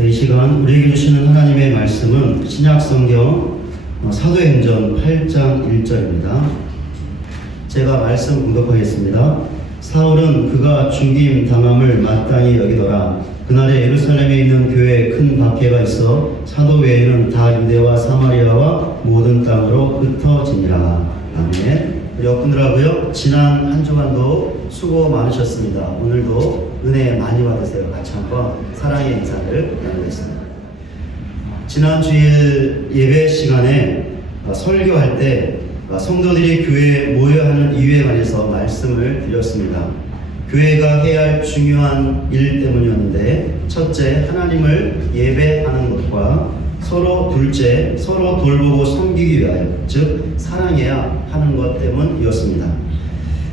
이 시간 우리에게 주시는 하나님의 말씀은 신약성경 사도행전 8장 1절입니다. 제가 말씀 공독하겠습니다. 사울은 그가 죽임 당함을 마땅히 여기더라. 그날에 예루살렘에 있는 교회에 큰 박해가 있어 사도 외에는 다 유대와 사마리아와 모든 땅으로 흩어지니라. 아멘. 우리 여러분들하고요, 지난 한 주간도 수고 많으셨습니다. 오늘도 은혜 많이 받으세요. 같이 한번 사랑의 인사를 나누겠습니다. 지난 주일 예배 시간에 설교할 때 성도들이 교회에 모여야 하는 이유에 관해서 말씀을 드렸습니다. 교회가 해야 할 중요한 일 때문이었는데, 첫째, 하나님을 예배하는 것과 둘째, 서로 돌보고 섬기기 위하여, 즉 사랑해야 하는 것 때문이었습니다.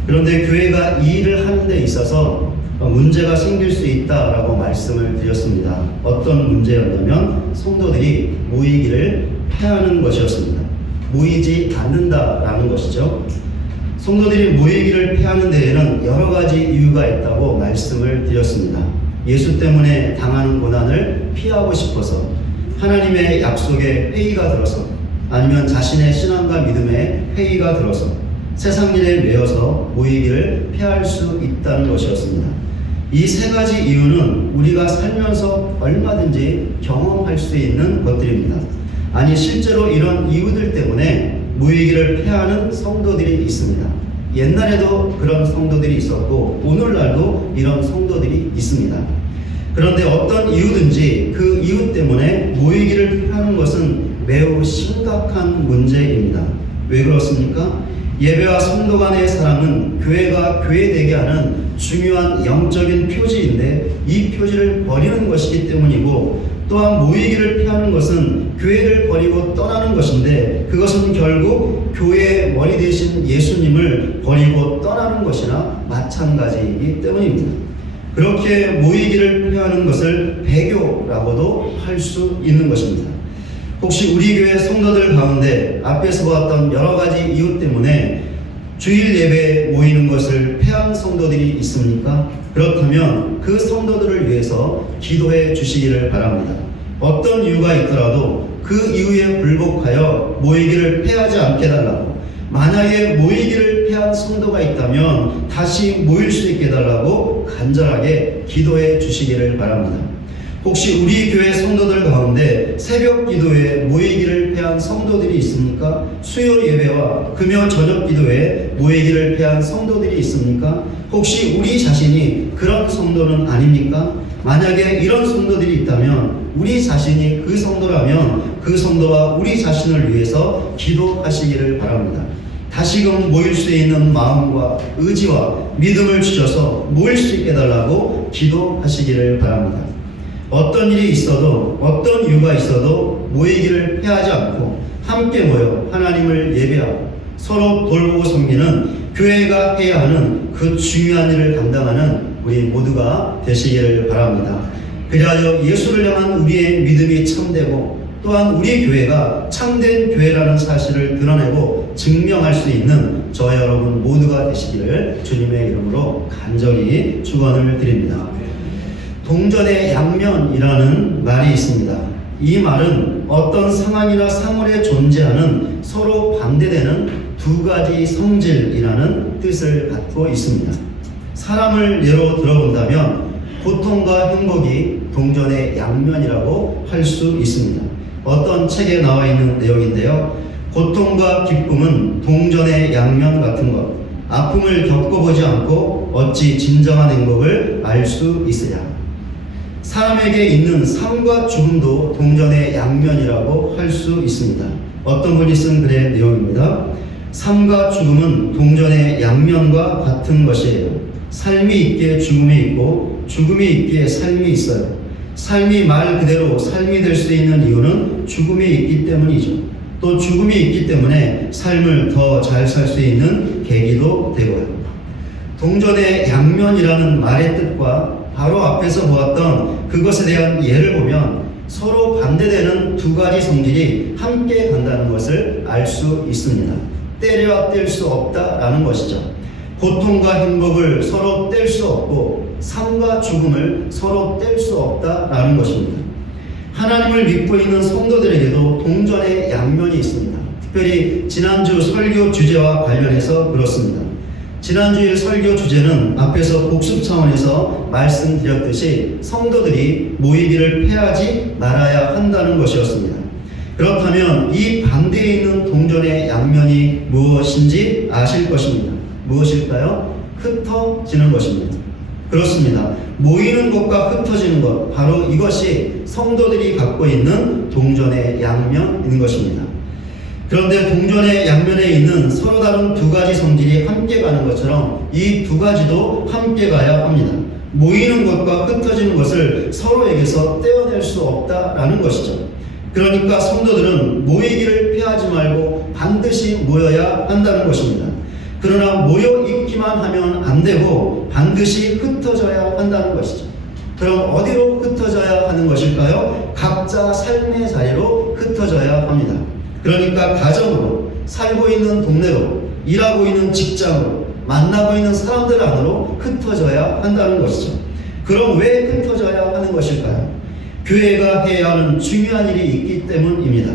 그런데 교회가 이 일을 하는 데 있어서 문제가 생길 수 있다라고 말씀을 드렸습니다. 어떤 문제였냐면 성도들이 모이기를 패하는 것이었습니다. 모이지 않는다라는 것이죠. 성도들이 모이기를 패하는 데에는 여러 가지 이유가 있다고 말씀을 드렸습니다. 예수 때문에 당하는 고난을 피하고 싶어서, 하나님의 약속에 회의가 들어서, 아니면 자신의 신앙과 믿음에 회의가 들어서, 세상 일에 매여서 모이기를 피할 수 있다는 것이었습니다. 이 세 가지 이유는 우리가 살면서 얼마든지 경험할 수 있는 것들입니다. 아니, 실제로 이런 이유들 때문에 모이기를 피하는 성도들이 있습니다. 옛날에도 그런 성도들이 있었고 오늘날도 이런 성도들이 있습니다. 그런데 어떤 이유든지 그 이유 때문에 모이기를 피하는 것은 매우 심각한 문제입니다. 왜 그렇습니까? 예배와 성도 간의 사랑은 교회가 교회되게 하는 중요한 영적인 표지인데, 이 표지를 버리는 것이기 때문이고, 또한 모이기를 피하는 것은 교회를 버리고 떠나는 것인데 그것은 결국 교회의 머리 되신 예수님을 버리고 떠나는 것이나 마찬가지이기 때문입니다. 그렇게 모이기를 피하는 것을 배교라고도 할 수 있는 것입니다. 혹시 우리 교회 성도들 가운데 앞에서 보았던 여러 가지 이유 때문에 주일 예배에 모이는 것을 패한 성도들이 있습니까? 그렇다면 그 성도들을 위해서 기도해 주시기를 바랍니다. 어떤 이유가 있더라도 그 이유에 불복하여 모이기를 패하지 않게 해달라고, 만약에 모이기를 패한 성도가 있다면 다시 모일 수 있게 해달라고 간절하게 기도해 주시기를 바랍니다. 혹시 우리 교회 성도들 가운데 새벽 기도에 모이기를 패한 성도들이 있습니까? 수요 예배와 금요 저녁 기도에 모이기를 패한 성도들이 있습니까? 혹시 우리 자신이 그런 성도는 아닙니까? 만약에 이런 성도들이 있다면 우리 자신이 그 성도라면 그 성도와 우리 자신을 위해서 기도하시기를 바랍니다. 다시금 모일 수 있는 마음과 의지와 믿음을 주셔서 모일 수 있게 해달라고 기도하시기를 바랍니다. 어떤 일이 있어도 어떤 이유가 있어도 모이기를 피하지 않고 함께 모여 하나님을 예배하고 서로 돌보고 섬기는 교회가 해야 하는 그 중요한 일을 감당하는 우리 모두가 되시기를 바랍니다. 그리하여 예수를 향한 우리의 믿음이 참되고 또한 우리 교회가 참된 교회라는 사실을 드러내고 증명할 수 있는 저와 여러분 모두가 되시기를 주님의 이름으로 간절히 축원을 드립니다. 동전의 양면이라는 말이 있습니다. 이 말은 어떤 상황이나 사물에 존재하는 서로 반대되는 두 가지 성질이라는 뜻을 갖고 있습니다. 사람을 예로 들어본다면 고통과 행복이 동전의 양면이라고 할 수 있습니다. 어떤 책에 나와 있는 내용인데요. 고통과 기쁨은 동전의 양면 같은 것. 아픔을 겪어보지 않고 어찌 진정한 행복을 알 수 있으랴. 사람에게 있는 삶과 죽음도 동전의 양면이라고 할 수 있습니다. 어떤 분이 쓴 글의 내용입니다. 삶과 죽음은 동전의 양면과 같은 것이에요. 삶이 있기에 죽음이 있고 죽음이 있기에 삶이 있어요. 삶이 말 그대로 삶이 될 수 있는 이유는 죽음이 있기 때문이죠. 또 죽음이 있기 때문에 삶을 더 잘 살 수 있는 계기도 되고요. 동전의 양면이라는 말의 뜻과 바로 앞에서 보았던 그것에 대한 예를 보면 서로 반대되는 두 가지 성질이 함께 간다는 것을 알 수 있습니다. 때려야 뗄 수 없다라는 것이죠. 고통과 행복을 서로 뗄 수 없고 삶과 죽음을 서로 뗄 수 없다라는 것입니다. 하나님을 믿고 있는 성도들에게도 동전의 양면이 있습니다. 특별히 지난주 설교 주제와 관련해서 그렇습니다. 지난주일 설교 주제는 앞에서 복습 차원에서 말씀드렸듯이 성도들이 모이기를 패하지 말아야 한다는 것이었습니다. 그렇다면 이 반대에 있는 동전의 양면이 무엇인지 아실 것입니다. 무엇일까요? 흩어지는 것입니다. 그렇습니다. 모이는 것과 흩어지는 것, 바로 이것이 성도들이 갖고 있는 동전의 양면인 것입니다. 그런데 동전의 양면에 있는 서로 다른 두 가지 성질이 함께 가는 것처럼 이 두 가지도 함께 가야 합니다. 모이는 것과 흩어지는 것을 서로에게서 떼어낼 수 없다라는 것이죠. 그러니까 성도들은 모이기를 피하지 말고 반드시 모여야 한다는 것입니다. 그러나 모여 있기만 하면 안 되고 반드시 흩어져야 한다는 것이죠. 그럼 어디로 흩어져야 하는 것일까요? 각자 삶의 자리로 흩어져야 합니다. 그러니까 가정으로, 살고 있는 동네로, 일하고 있는 직장으로, 만나고 있는 사람들 안으로 흩어져야 한다는 것이죠. 그럼 왜 흩어져야 하는 것일까요? 교회가 해야 하는 중요한 일이 있기 때문입니다.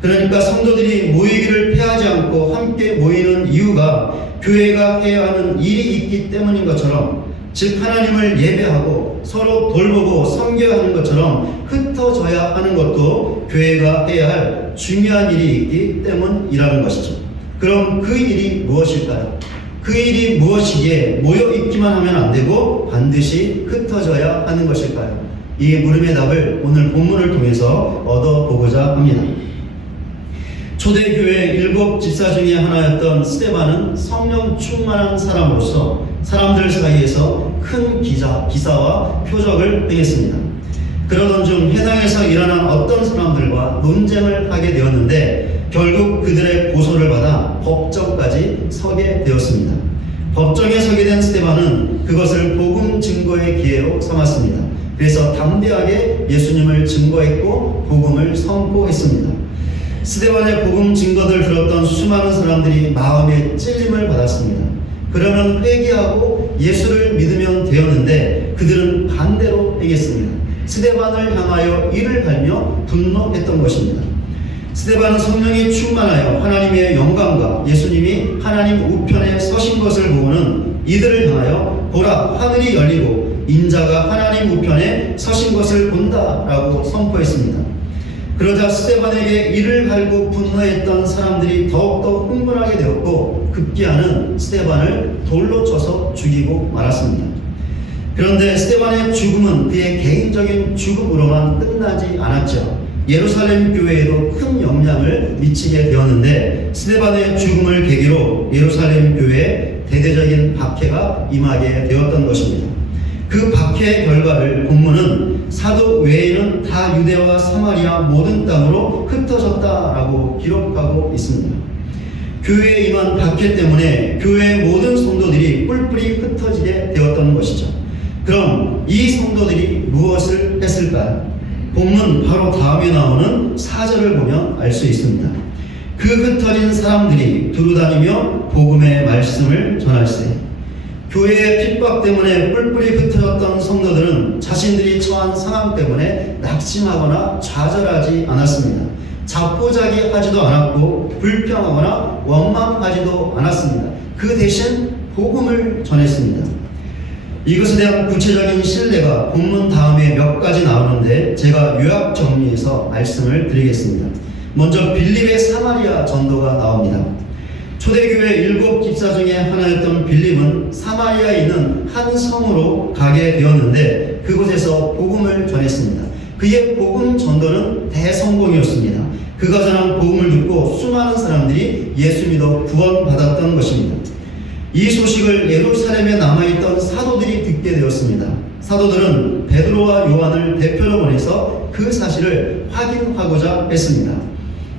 그러니까 성도들이 모이기를 피하지 않고 함께 모이는 이유가 교회가 해야 하는 일이 있기 때문인 것처럼, 즉 하나님을 예배하고 서로 돌보고 섬겨야 하는 것처럼 흩어져야 하는 것도 교회가 해야 할 중요한 일이 있기 때문이라는 것이죠. 그럼 그 일이 무엇일까요? 그 일이 무엇이기에 모여 있기만 하면 안 되고 반드시 흩어져야 하는 것일까요? 이 물음의 답을 오늘 본문을 통해서 얻어보고자 합니다. 초대교회 7 집사 중에 하나였던 스데반은 성령 충만한 사람으로서 사람들 사이에서 큰 기사와 표적을 행했습니다. 그러던 중 해당에서 일어난 어떤 사람들과 논쟁을 하게 되었는데 결국 그들의 고소를 받아 법정까지 서게 되었습니다. 법정에 서게 된 스데반은 그것을 복음 증거의 기회로 삼았습니다. 그래서 담대하게 예수님을 증거했고 복음을 선포했습니다. 스데반의 복음 증거를 들었던 수많은 사람들이 마음에 찔림을 받았습니다. 그러면 회개하고 예수를 믿으면 되었는데 그들은 반대로 행했습니다. 스데반을 향하여 이를 갈며 분노했던 것입니다. 스데반은 성령이 충만하여 하나님의 영광과 예수님이 하나님 우편에 서신 것을 보고는 이들을 향하여 보라 하늘이 열리고 인자가 하나님 우편에 서신 것을 본다라고 선포했습니다. 그러자 스데반에게 이를 갈고 분노했던 사람들이 더욱더 흥분하게 되었고 급기야는 스데반을 돌로 쳐서 죽이고 말았습니다. 그런데 스데반의 죽음은 그의 개인적인 죽음으로만 끝나지 않았죠. 예루살렘 교회에도 큰 영향을 미치게 되었는데 스데반의 죽음을 계기로 예루살렘 교회에 대대적인 박해가 임하게 되었던 것입니다. 그 박해의 결과를 본문은 사도 외에는 다 유대와 사마리아 모든 땅으로 흩어졌다라고 기록하고 있습니다. 교회에 임한 박해 때문에 교회의 모든 성도들이 뿔뿔이 흩어지게 되었던 것이죠. 그럼 이 성도들이 무엇을 했을까요? 본문 바로 다음에 나오는 4절을 보면 알 수 있습니다. 그 흩어진 사람들이 두루다니며 복음의 말씀을 전할세. 교회의 핍박 때문에 뿔뿔이 흩어졌던 성도들은 자신들이 처한 상황 때문에 낙심하거나 좌절하지 않았습니다. 자포자기하지도 않았고 불평하거나 원망하지도 않았습니다. 그 대신 복음을 전했습니다. 이것에 대한 구체적인 신뢰가 본문 다음에 몇 가지 나오는데 제가 요약 정리해서 말씀을 드리겠습니다. 먼저 빌립의 사마리아 전도가 나옵니다. 초대교회 7 집사 중에 하나였던 빌립은 사마리아에 있는 한 성으로 가게 되었는데 그곳에서 복음을 전했습니다. 그의 복음 전도는 대성공이었습니다. 그가 전한 복음을 듣고 수많은 사람들이 예수 믿어 구원받았던 것입니다. 이 소식을 예루살렘에 남아있던 사도들이 듣게 되었습니다. 사도들은 베드로와 요한을 대표로 보내서 그 사실을 확인하고자 했습니다.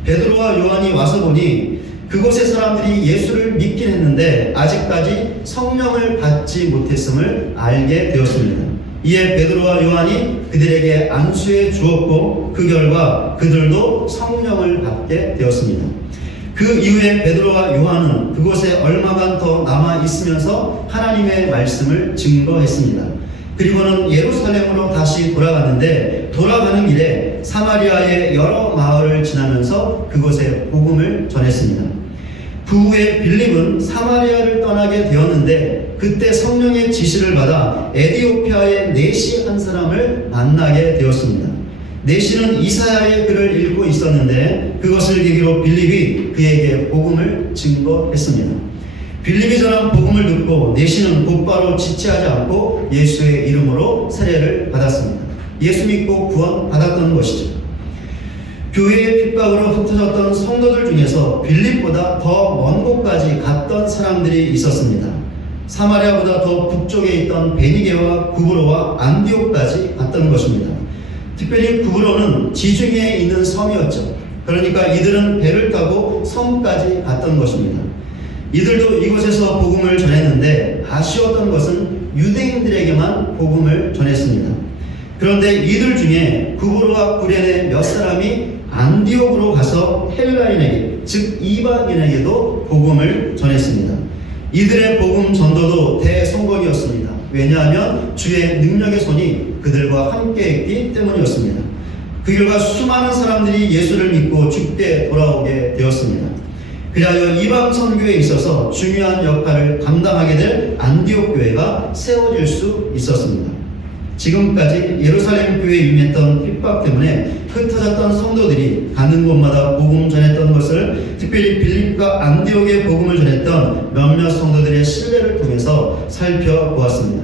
베드로와 요한이 와서 보니 그곳의 사람들이 예수를 믿긴 했는데 아직까지 성령을 받지 못했음을 알게 되었습니다. 이에 베드로와 요한이 그들에게 안수해 주었고 그 결과 그들도 성령을 받게 되었습니다. 그 이후에 베드로와 요한은 그곳에 얼마간 더 남아 있으면서 하나님의 말씀을 증거했습니다. 그리고는 예루살렘으로 다시 돌아갔는데 돌아가는 길에 사마리아의 여러 마을을 지나면서 그곳에 복음을 전했습니다. 그 후에 빌립은 사마리아를 떠나게 되었는데 그때 성령의 지시를 받아 에디오피아의 네시 한 사람을 만나게 되었습니다. 네시는 이사야의 글을 읽고 있었는데 그것을 계기로 빌립이 그에게 복음을 증거했습니다. 빌립이 전한 복음을 듣고 네시는 곧바로 지체하지 않고 예수의 이름으로 세례를 받았습니다. 예수 믿고 구원 받았던 것이죠. 교회의 핍박으로 흩어졌던 성도들 중에서 빌립보다 더 먼 곳까지 갔던 사람들이 있었습니다. 사마리아보다 더 북쪽에 있던 베니게와 구브로와 안디옥까지 갔던 것입니다. 특별히 구브로는 지중해에 있는 섬이었죠. 그러니까 이들은 배를 타고 섬까지 갔던 것입니다. 이들도 이곳에서 복음을 전했는데 아쉬웠던 것은 유대인들에게만 복음을 전했습니다. 그런데 이들 중에 구브로와 구레네 몇 사람이 안디옥으로 가서 헬라인에게 즉 이방인에게도 복음을 전했습니다. 이들의 복음 전도도 대성공이었습니다. 왜냐하면 주의 능력의 손이 그들과 함께했기 때문이었습니다. 그 결과 수많은 사람들이 예수를 믿고 주께 돌아오게 되었습니다. 그리하여 이방 선교에 있어서 중요한 역할을 감당하게 될 안디옥 교회가 세워질 수 있었습니다. 지금까지 예루살렘 교회에 임했던 핍박 때문에 흩어졌던 성도들이 가는 곳마다 복음 전했던 것을 특별히 빌립과 안디옥의 복음을 전했던 몇몇 성도들의 신뢰를 통해서 살펴보았습니다.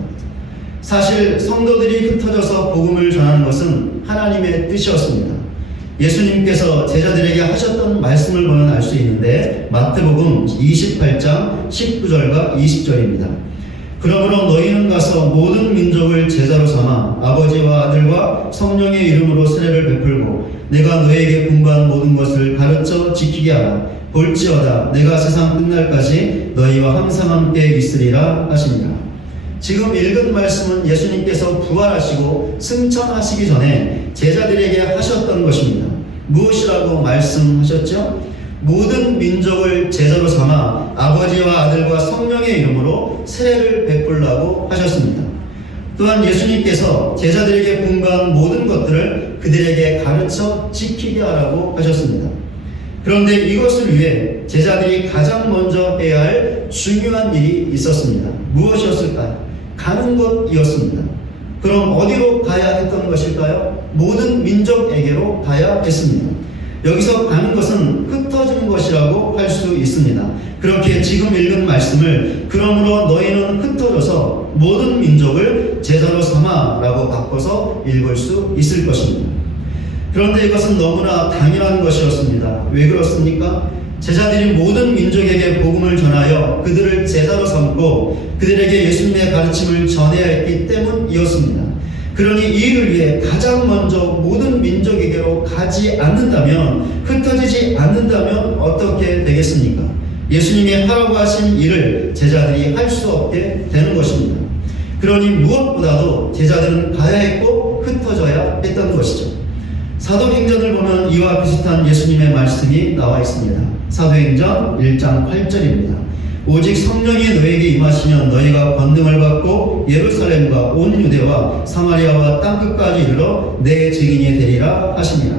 사실 성도들이 흩어져서 복음을 전하는 것은 하나님의 뜻이었습니다. 예수님께서 제자들에게 하셨던 말씀을 보면 알 수 있는데 마태복음 28장 19절과 20절입니다. 그러므로 너희는 가서 모든 민족을 제자로 삼아 아버지와 아들과 성령의 이름으로 세례를 베풀고 내가 너희에게 분부한 모든 것을 가르쳐 지키게 하라. 볼지어다 내가 세상 끝날까지 너희와 항상 함께 있으리라 하시니라. 지금 읽은 말씀은 예수님께서 부활하시고 승천하시기 전에 제자들에게 하셨던 것입니다. 무엇이라고 말씀하셨죠? 모든 민족을 제자로 삼아 아버지와 아들과 성령의 이름으로 세례를 베풀라고 하셨습니다. 또한 예수님께서 제자들에게 분부한 모든 것들을 그들에게 가르쳐 지키게 하라고 하셨습니다. 그런데 이것을 위해 제자들이 가장 먼저 해야 할 중요한 일이 있었습니다. 무엇이었을까요? 가는 것이었습니다. 그럼 어디로 가야 했던 것일까요? 모든 민족에게로 가야 했습니다. 여기서 가는 것은 흩어지는 것이라고 할 수 있습니다. 그렇게 지금 읽은 말씀을 그러므로 너희는 흩어져서 모든 민족을 제자로 삼아 라고 바꿔서 읽을 수 있을 것입니다. 그런데 이것은 너무나 당연한 것이었습니다. 왜 그렇습니까? 제자들이 모든 민족에게 복음을 전하여 그들을 제자로 삼고 그들에게 예수님의 가르침을 전해야 했기 때문이었습니다. 그러니 이 일을 위해 가장 먼저 모든 민족에게로 가지 않는다면, 흩어지지 않는다면 어떻게 되겠습니까? 예수님이 하라고 하신 일을 제자들이 할 수 없게 되는 것입니다. 그러니 무엇보다도 제자들은 가야 했고 흩어져야 했던 것이죠. 사도행전을 보면 이와 비슷한 예수님의 말씀이 나와 있습니다. 사도행전 1장 8절입니다. 오직 성령이 너에게 임하시면 너희가 권능을 받고 예루살렘과 온 유대와 사마리아와 땅끝까지 이르러 내 증인이 되리라 하시니라.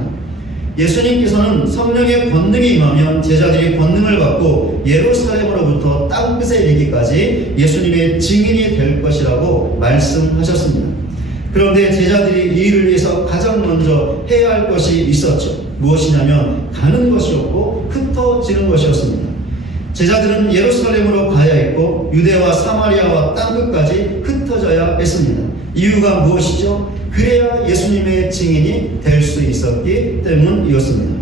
예수님께서는 성령의 권능이 임하면 제자들이 권능을 받고 예루살렘으로부터 땅끝에 이르기까지 예수님의 증인이 될 것이라고 말씀하셨습니다. 그런데 제자들이 이 일을 위해서 가장 먼저 해야 할 것이 있었죠. 무엇이냐면 가는 것이었고 흩어지는 것이었습니다. 제자들은 예루살렘으로 가야 했고 유대와 사마리아와 땅끝까지 흩어져야 했습니다. 이유가 무엇이죠? 그래야 예수님의 증인이 될 수 있었기 때문이었습니다.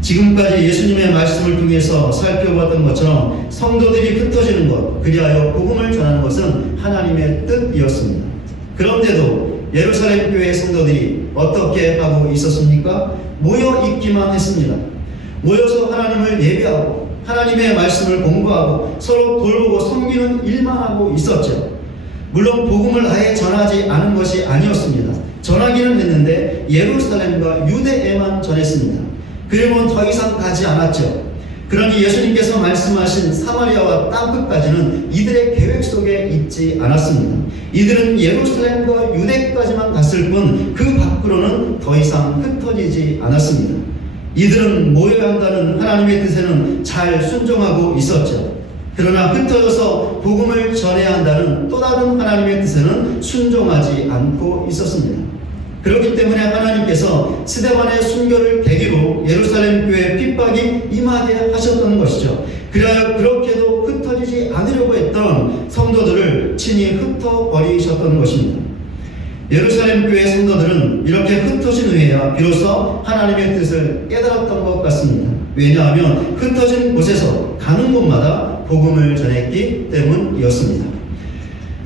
지금까지 예수님의 말씀을 통해서 살펴봤던 것처럼 성도들이 흩어지는 것, 그리하여 복음을 전하는 것은 하나님의 뜻이었습니다. 그런데도 예루살렘 교회 성도들이 어떻게 하고 있었습니까? 모여 있기만 했습니다. 모여서 하나님을 예배하고 하나님의 말씀을 공부하고 서로 돌보고 섬기는 일만 하고 있었죠. 물론 복음을 아예 전하지 않은 것이 아니었습니다. 전하기는 했는데 예루살렘과 유대에만 전했습니다. 그리고 더 이상 가지 않았죠. 그러니 예수님께서 말씀하신 사마리아와 땅끝까지는 이들의 계획 속에 있지 않았습니다. 이들은 예루살렘과 유대까지만 갔을 뿐 그 밖으로는 더 이상 흩어지지 않았습니다. 이들은 모여야 한다는 하나님의 뜻에는 잘 순종하고 있었죠. 그러나 흩어져서 복음을 전해야 한다는 또 다른 하나님의 뜻에는 순종하지 않고 있었습니다. 그렇기 때문에 하나님께서 스데반의 순교를 계기로 예루살렘 교회에 핍박이 임하게 하셨던 것이죠. 그래야 그렇게도 흩어지지 않으려고 했던 성도들을 친히 흩어버리셨던 것입니다. 예루살렘 교회 성도들은 이렇게 흩어진 후에야 비로소 하나님의 뜻을 깨달았던 것 같습니다. 왜냐하면 흩어진 곳에서 가는 곳마다 복음을 전했기 때문이었습니다.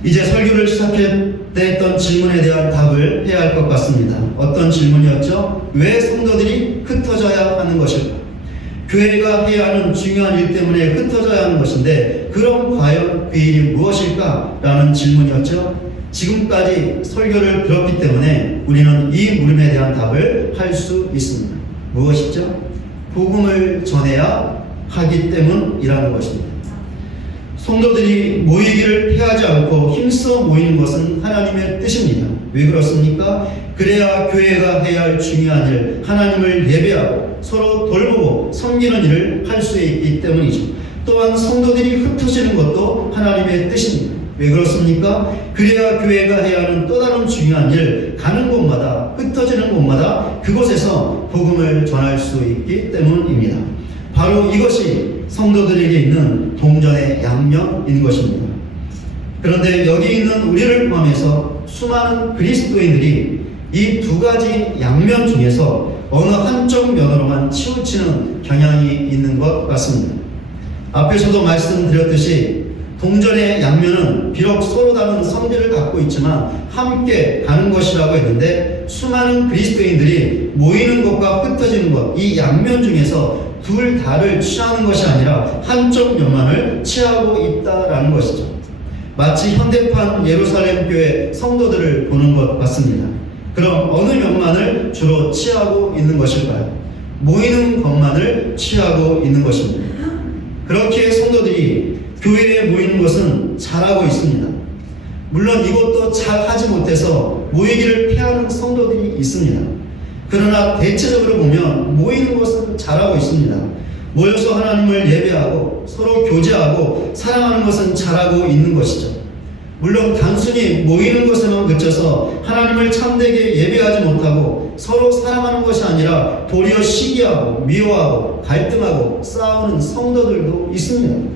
이제 설교를 시작했던 질문에 대한 답을 해야 할 것 같습니다. 어떤 질문이었죠? 왜 성도들이 흩어져야 하는 것일까? 교회가 해야 하는 중요한 일 때문에 흩어져야 하는 것인데 그럼 과연 그 일이 무엇일까? 라는 질문이었죠. 지금까지 설교를 들었기 때문에 우리는 이 물음에 대한 답을 할 수 있습니다. 무엇이죠? 복음을 전해야 하기 때문이라는 것입니다. 성도들이 모이기를 피하지 않고 힘써 모이는 것은 하나님의 뜻입니다. 왜 그렇습니까? 그래야 교회가 해야 할 중요한 일, 하나님을 예배하고 서로 돌보고 섬기는 일을 할 수 있기 때문이죠. 또한 성도들이 흩어지는 것도 하나님의 뜻입니다. 왜 그렇습니까? 그래야 교회가 해야 하는 또 다른 중요한 일, 가는 곳마다, 흩어지는 곳마다 그곳에서 복음을 전할 수 있기 때문입니다. 바로 이것이 성도들에게 있는 동전의 양면인 것입니다. 그런데 여기 있는 우리를 포함해서 수많은 그리스도인들이 이 두 가지 양면 중에서 어느 한쪽 면으로만 치우치는 경향이 있는 것 같습니다. 앞에서도 말씀드렸듯이 동전의 양면은 비록 서로 다른 성질을 갖고 있지만 함께 가는 것이라고 했는데, 수많은 그리스도인들이 모이는 것과 흩어지는 것, 이 양면 중에서 둘 다를 취하는 것이 아니라 한쪽 면만을 취하고 있다라는 것이죠. 마치 현대판 예루살렘 교회 성도들을 보는 것 같습니다. 그럼 어느 면만을 주로 취하고 있는 것일까요? 모이는 것만을 취하고 있는 것입니다. 그렇게 성도들이 교회에 모이는 것은 잘하고 있습니다. 물론 이것도 잘 하지 못해서 모이기를 피하는 성도들이 있습니다. 그러나 대체적으로 보면 모이는 것은 잘하고 있습니다. 모여서 하나님을 예배하고 서로 교제하고 사랑하는 것은 잘하고 있는 것이죠. 물론 단순히 모이는 것에만 그쳐서 하나님을 참되게 예배하지 못하고 서로 사랑하는 것이 아니라 도리어 시기하고 미워하고 갈등하고 싸우는 성도들도 있습니다.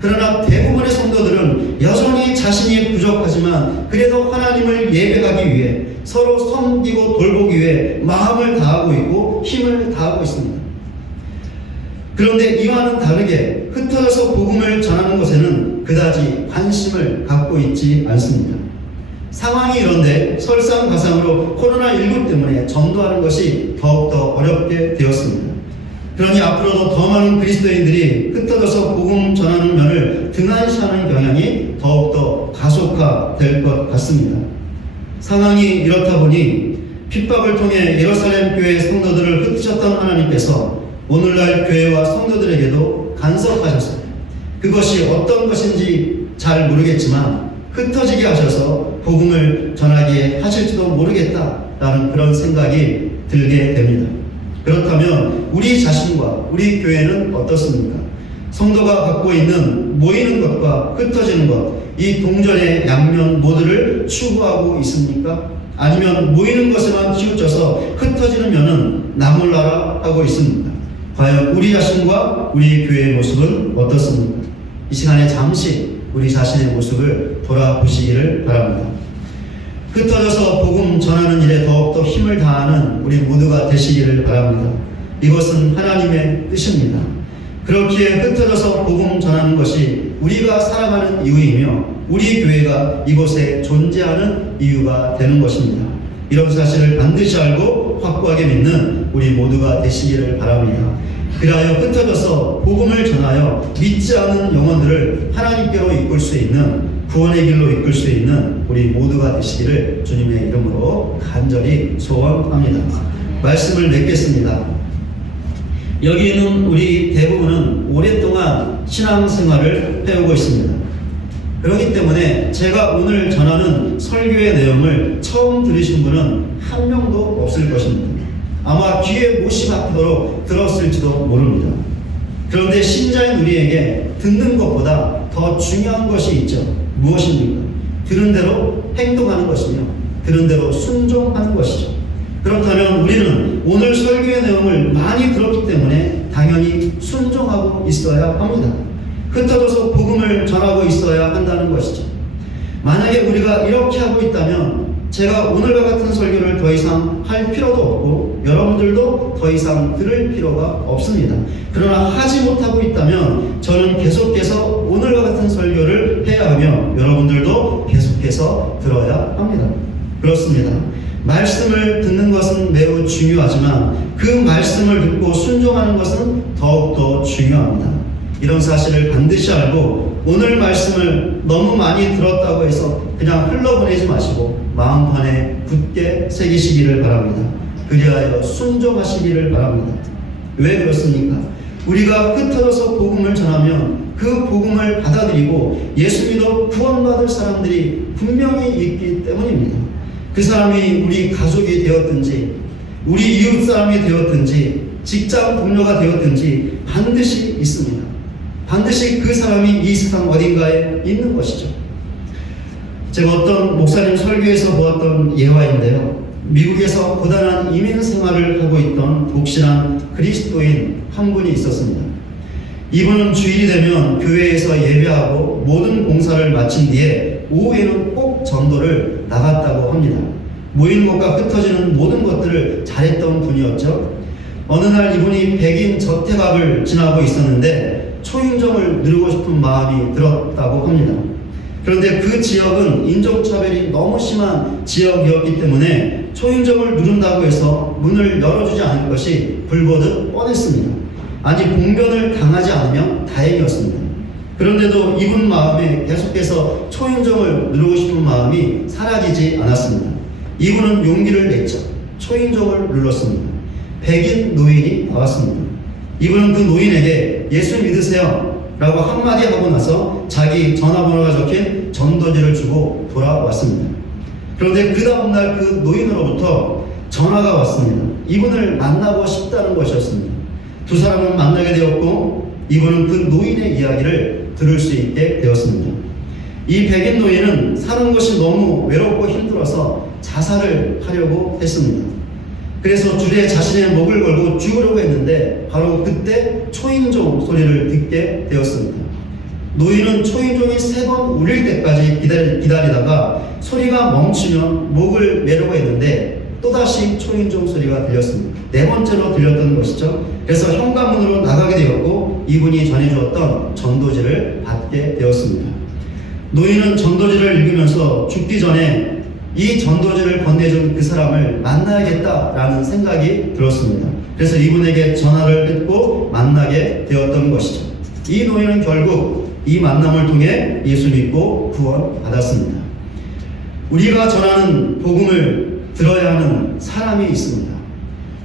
그러나 대부분의 성도들은 여전히 자신이 부족하지만 그래도 하나님을 예배하기 위해 서로 섬기고 돌보기 위해 마음을 다하고 있고 힘을 다하고 있습니다. 그런데 이와는 다르게 흩어져서 복음을 전하는 것에는 그다지 관심을 갖고 있지 않습니다. 상황이 이런데 설상가상으로 코로나19 때문에 전도하는 것이 더욱더 어렵게 되었습니다. 그러니 앞으로도 더 많은 그리스도인들이 흩어져서 복음 전하는 면을 등한시하는 경향이 더욱더 가속화될 것 같습니다. 상황이 이렇다 보니 핍박을 통해 예루살렘 교회 성도들을 흩으셨던 하나님께서 오늘날 교회와 성도들에게도 간섭하셨어요. 그것이 어떤 것인지 잘 모르겠지만 흩어지게 하셔서 복음을 전하게 하실지도 모르겠다라는 그런 생각이 들게 됩니다. 그렇다면 우리 자신과 우리 교회는 어떻습니까? 성도가 갖고 있는 모이는 것과 흩어지는 것, 이 동전의 양면 모두를 추구하고 있습니까? 아니면 모이는 것에만 치우쳐서 흩어지는 면은 나몰라라 하고 있습니까? 과연 우리 자신과 우리 교회의 모습은 어떻습니까? 이 시간에 잠시 우리 자신의 모습을 돌아보시기를 바랍니다. 흩어져서 복음 전하는 일에 더욱더 힘을 다하는 우리 모두가 되시기를 바랍니다. 이것은 하나님의 뜻입니다. 그렇기에 흩어져서 복음 전하는 것이 우리가 살아가는 이유이며 우리 교회가 이곳에 존재하는 이유가 되는 것입니다. 이런 사실을 반드시 알고 확고하게 믿는 우리 모두가 되시기를 바랍니다. 그리하여 흩어져서 복음을 전하여 믿지 않은 영혼들을 하나님께로 이끌 수 있는, 구원의 길로 이끌 수 있는 우리 모두가 되시기를 주님의 이름으로 간절히 소원합니다. 말씀을 맺겠습니다. 여기 있는 우리 대부분은 오랫동안 신앙생활을 해오고 있습니다. 그렇기 때문에 제가 오늘 전하는 설교의 내용을 처음 들으신 분은 한 명도 없을 것입니다. 아마 귀에 못이 박히도록 들었을지도 모릅니다. 그런데 신자인 우리에게 듣는 것보다 더 중요한 것이 있죠. 무엇입니까? 들은 대로 행동하는 것이며 들은 대로 순종하는 것이죠. 그렇다면 우리는 오늘 설교의 내용을 많이 들었기 때문에 당연히 순종하고 있어야 합니다. 흩어져서 복음을 전하고 있어야 한다는 것이죠. 만약에 우리가 이렇게 하고 있다면 제가 오늘과 같은 설교를 더 이상 할 필요도 없고 여러분들도 더 이상 들을 필요가 없습니다. 그러나 하지 못하고 있다면 저는 계속해서 오늘과 같은 설교를 해야 하며 여러분들도 계속해서 들어야 합니다. 그렇습니다. 말씀을 듣는 것은 매우 중요하지만 그 말씀을 듣고 순종하는 것은 더욱더 중요합니다. 이런 사실을 반드시 알고 오늘 말씀을 너무 많이 들었다고 해서 그냥 흘러보내지 마시고 마음판에 굳게 새기시기를 바랍니다. 그리하여 순종하시기를 바랍니다. 왜 그렇습니까? 우리가 흩어져서 복음을 전하면 그 복음을 받아들이고 예수 믿어 구원받을 사람들이 분명히 있기 때문입니다. 그 사람이 우리 가족이 되었든지 우리 이웃 사람이 되었든지 직장 동료가 되었든지 반드시 있습니다. 반드시 그 사람이 이 세상 어딘가에 있는 것이죠. 제가 어떤 목사님 설교에서 보았던 예화인데요. 미국에서 고단한 이민 생활을 하고 있던 독실한 그리스도인 한 분이 있었습니다. 이분은 주일이 되면 교회에서 예배하고 모든 공사를 마친 뒤에 오후에는 꼭 전도를 나갔다고 합니다. 모이는 것과 흩어지는 모든 것들을 잘했던 분이었죠. 어느 날 이분이 백인 저택 앞을 지나고 있었는데 초인종을 누르고 싶은 마음이 들었다고 합니다. 그런데 그 지역은 인종차별이 너무 심한 지역이었기 때문에 초인종을 누른다고 해서 문을 열어주지 않을 것이 불보듯 뻔했습니다. 아니, 봉변을 당하지 않으면 다행이었습니다. 그런데도 이분 마음에 계속해서 초인종을 누르고 싶은 마음이 사라지지 않았습니다. 이분은 용기를 냈죠. 초인종을 눌렀습니다. 백인 노인이 나왔습니다. 이분은 그 노인에게 예수 믿으세요 라고 한마디 하고 나서 자기 전화번호가 적힌 전도지를 주고 돌아왔습니다. 그런데 그 다음날 그 노인으로부터 전화가 왔습니다. 이분을 만나고 싶다는 것이었습니다. 두 사람은 만나게 되었고 이분은 그 노인의 이야기를 들을 수 있게 되었습니다. 이 백인 노인은 사는 것이 너무 외롭고 힘들어서 자살을 하려고 했습니다. 그래서 줄에 자신의 목을 걸고 죽으려고 했는데 바로 그때 초인종 소리를 듣게 되었습니다. 노인은 초인종이 3번 울릴 때까지 기다리다가 소리가 멈추면 목을 매려고 했는데 또다시 초인종 소리가 들렸습니다. 4번째로 들렸던 것이죠. 그래서 현관문으로 나가게 되었고 이분이 전해주었던 전도지를 받게 되었습니다. 노인은 전도지를 읽으면서 죽기 전에 이 전도지를 건네준 그 사람을 만나야겠다라는 생각이 들었습니다. 그래서 이분에게 전화를 했고 만나게 되었던 것이죠. 이 노인은 결국 이 만남을 통해 예수 믿고 구원받았습니다. 우리가 전하는 복음을 들어야 하는 사람이 있습니다.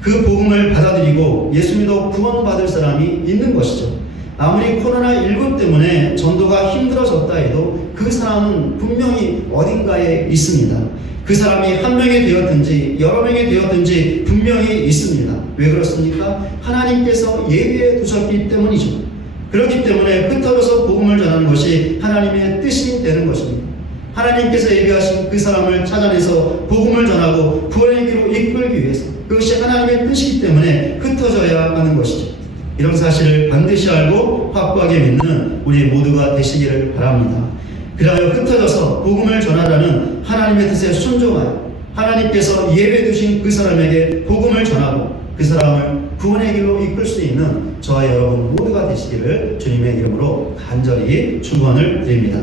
그 복음을 받아들이고 예수 믿어 구원받을 사람이 있는 것이죠. 아무리 코로나19 때문에 전도가 힘들어졌다 해도 그 사람은 분명히 어딘가에 있습니다. 그 사람이 한 명이 되었든지 여러 명이 되었든지 분명히 있습니다. 왜 그렇습니까? 하나님께서 예비해 두셨기 때문이죠. 그렇기 때문에 흩어져서 복음을 전하는 것이 하나님의 뜻이 되는 것입니다. 하나님께서 예비하신 그 사람을 찾아내서 복음을 전하고 구원의 길로 이끌기 위해서 그것이 하나님의 뜻이기 때문에 흩어져야 하는 것이죠. 이런 사실을 반드시 알고 확고하게 믿는 우리 모두가 되시기를 바랍니다. 그리하여 흩어져서 복음을 전하라는 하나님의 뜻에 순종하여 하나님께서 예배 두신 그 사람에게 복음을 전하고 그 사람을 구원의 길로 이끌 수 있는 저와 여러분 모두가 되시기를 주님의 이름으로 간절히 축원을 드립니다.